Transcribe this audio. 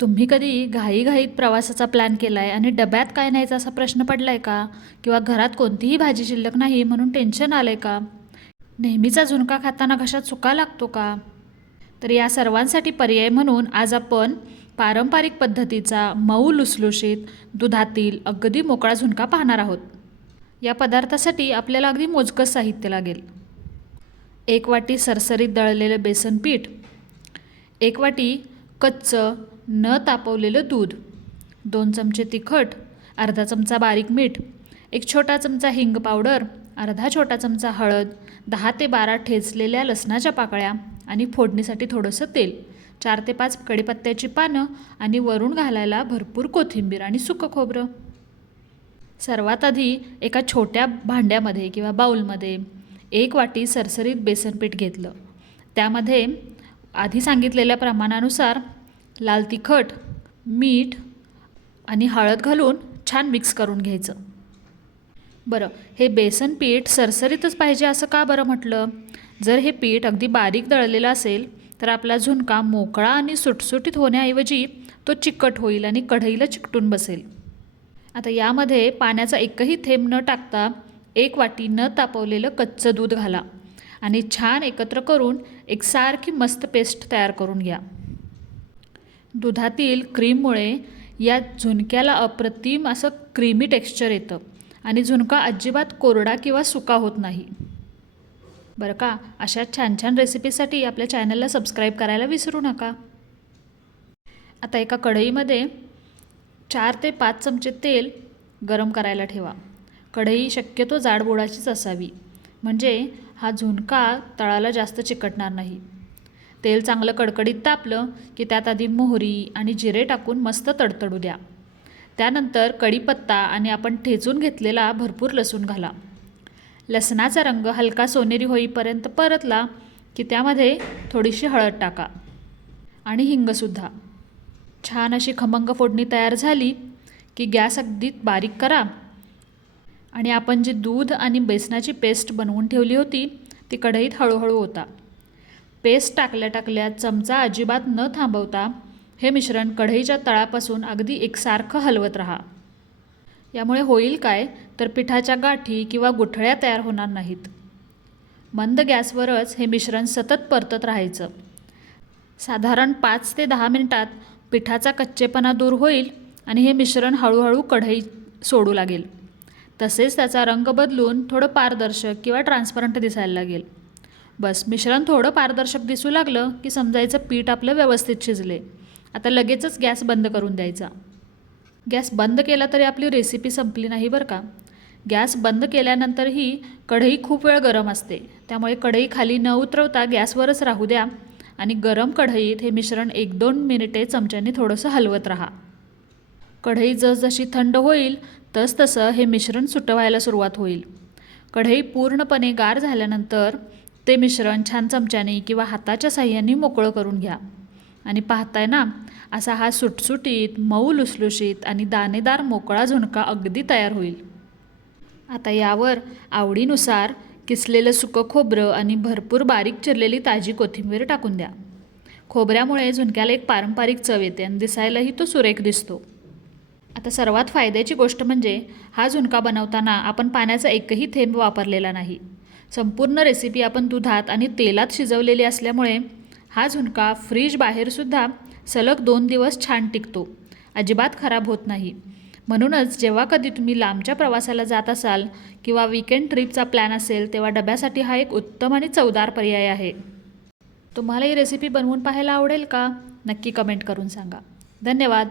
तुम्ही कधी घाईघाईत प्रवासाचा प्लॅन केला आहे आणि डब्यात काय न्यायचा असा प्रश्न पडला आहे का? किंवा घरात कोणतीही भाजी शिल्लक नाही म्हणून टेन्शन आलं आहे का? नेहमीचा झुणका खाताना घशात चुका लागतो का? तर या सर्वांसाठी पर्याय म्हणून आज आपण पारंपरिक पद्धतीचा मऊ लुसलुशीत दुधातील अगदी मोकळा झुणका पाहणार आहोत. या पदार्थासाठी आपल्याला अगदी मोजकंच साहित्य लागेल. 1 वाटी सरसरीत दळलेलं बेसन पीठ, 1 वाटी कच्चं न तापवलेलं दूध, 2 चमचे तिखट, अर्धा चमचा बारीक मीठ, 1 छोटा चमचा हिंग पावडर, अर्धा छोटा चमचा हळद, 10 ते 12 ठेचलेल्या लसणाच्या पाकळ्या आणि फोडणीसाठी थोडंसं तेल, 4 ते 5 कढीपत्त्याची पानं आणि वरून घालायला भरपूर कोथिंबीर आणि सुकं खोबरं. सर्वात आधी एका छोट्या भांड्यामध्ये किंवा बाउलमध्ये 1 वाटी सरसरीत बेसन पीठ घेतलं. त्यामध्ये आधी सांगितलेल्या प्रमाणानुसार लाल तिखट, मीठ आणि हळद घालून छान मिक्स करून घ्यायचं. बरं, हे बेसन पीठ सरसरीतच पाहिजे असं का बरं म्हटलं? जर हे पीठ अगदी बारीक दळलेलं असेल तर आपला झुणका मोकळा आणि सुटसुटीत होण्याऐवजी तो चिकट होईल आणि कढईला चिकटून बसेल. आता यामध्ये पाण्याचा एकही थेंब न टाकता 1 वाटी न तापवलेलं कच्चं दूध घाला आणि छान एकत्र करून एकसारखी मस्त पेस्ट तयार करून घ्या. दुधातील क्रीममुळे या झुणक्याला अप्रतिम असं क्रीमी टेक्स्चर येतं आणि झुणका अजिबात कोरडा किंवा सुका होत नाही. बरं का, अशा छान छान रेसिपीसाठी आपल्या चॅनलला सबस्क्राईब करायला विसरू नका. आता एका कढईमध्ये 4 ते 5 चमचे तेल गरम करायला ठेवा. कढई शक्यतो जाडबुडाचीच असावी, म्हणजे हा झुणका तळाला जास्त चिकटणार नाही. तेल चांगलं कडकडीत तापलं की त्यात आधी मोहरी आणि जिरे टाकून मस्त तडतडू द्या. त्यानंतर कढीपत्ता आणि आपण ठेचून घेतलेला भरपूर लसूण घाला. लसणाचा रंग हलका सोनेरी होईपर्यंत परतला की त्यामध्ये थोडीशी हळद टाका आणि हिंगसुद्धा. छान अशी खमंग फोडणी तयार झाली की गॅस अगदी बारीक करा आणि आपण जी दूध आणि बेसनाची पेस्ट बनवून ठेवली होती ती कढईत हळूहळू ओता. पेस्ट टाकल्या टाकल्या चमचा अजिबात न थांबवता हे मिश्रण कढईच्या तळापासून अगदी एकसारखं हलवत राहा. यामुळे होईल काय तर पिठाच्या गाठी किंवा गुठळ्या तयार होणार नाहीत. मंद गॅसवरच हे मिश्रण सतत परतत राहायचं. साधारण 5 ते 10 मिनिटात पिठाचा कच्चेपणा दूर होईल आणि हे मिश्रण हळूहळू कढई सोडू लागेल. तसेच त्याचा रंग बदलून थोडं पारदर्शक किंवा ट्रान्सपरंट दिसायला लागेल. बस, मिश्रण थोडं पारदर्शक दिसू लागलं की समजायचं पीठ आपलं व्यवस्थित शिजले. आता लगेचच गॅस बंद करून द्यायचा. गॅस बंद केला तरी आपली रेसिपी संपली नाही बरं का. गॅस बंद केल्यानंतरही कढई खूप वेळ गरम असते, त्यामुळे कढई खाली न उतरवता गॅसवरच राहू द्या आणि गरम कढईत हे मिश्रण 1-2 मिनिटे चमच्याने थोडंसं हलवत राहा. कढई जसजशी थंड होईल तसतसं हे मिश्रण सुटवायला सुरुवात होईल. कढई पूर्णपणे गार झाल्यानंतर ते मिश्रण छान चमच्याने किंवा हाताच्या साह्याने मोकळं करून घ्या आणि पाहताय ना, असा हा सुटसुटीत मऊ लुसलुशीत आणि दाणेदार मोकळा झुणका अगदी तयार होईल. आता यावर आवडीनुसार किसलेलं सुकं खोबरं आणि भरपूर बारीक चिरलेली ताजी कोथिंबीर टाकून द्या. खोबऱ्यामुळे झुणक्याला एक पारंपरिक चव येते आणि दिसायलाही तो सुरेख दिसतो. आता सर्वात फायद्याची गोष्ट म्हणजे हा झुणका बनवताना आपण पाण्याचा एकही थेंब वापरलेला नाही. संपूर्ण रेसिपी आपण दुधात आणि तेलात शिजवलेली असल्यामुळे हा झुणका फ्रीज बाहेरसुद्धा सलग 2 दिवस छान टिकतो, अजिबात खराब होत नाही. म्हणूनच जेव्हा कधी तुम्ही लांबच्या प्रवासाला जात असाल किंवा वीकेंड ट्रिपचा प्लॅन असेल तेव्हा डब्यासाठी हा एक उत्तम आणि चवदार पर्याय आहे. तुम्हाला ही रेसिपी बनवून पाहायला आवडेल का? नक्की कमेंट करून सांगा. धन्यवाद.